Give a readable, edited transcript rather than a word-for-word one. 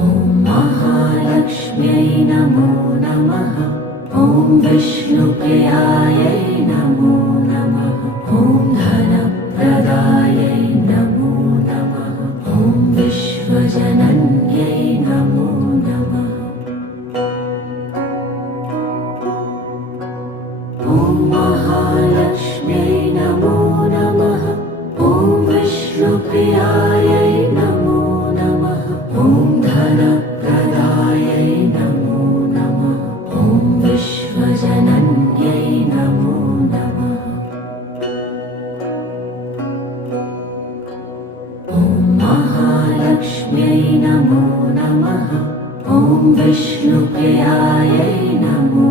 ॐ महालक्ष्म्यै नमो नमः। ॐ विष्णुप्रियायै नमो नमः। ॐ धनप्रदायै नमो नमः। ॐ विश्वजनन्यै नमो नमः। ॐ महालक्ष्म्यै नमो नमः। ॐ विष्णुप्रियायै नमो नमः। ॐ धनप्रदायै नमो नमः। ॐ विश्वजनन्यै नमो नमः। ॐ महालक्ष्म्यै नमो नमः। ॐ विष्णुप्रियायै नमो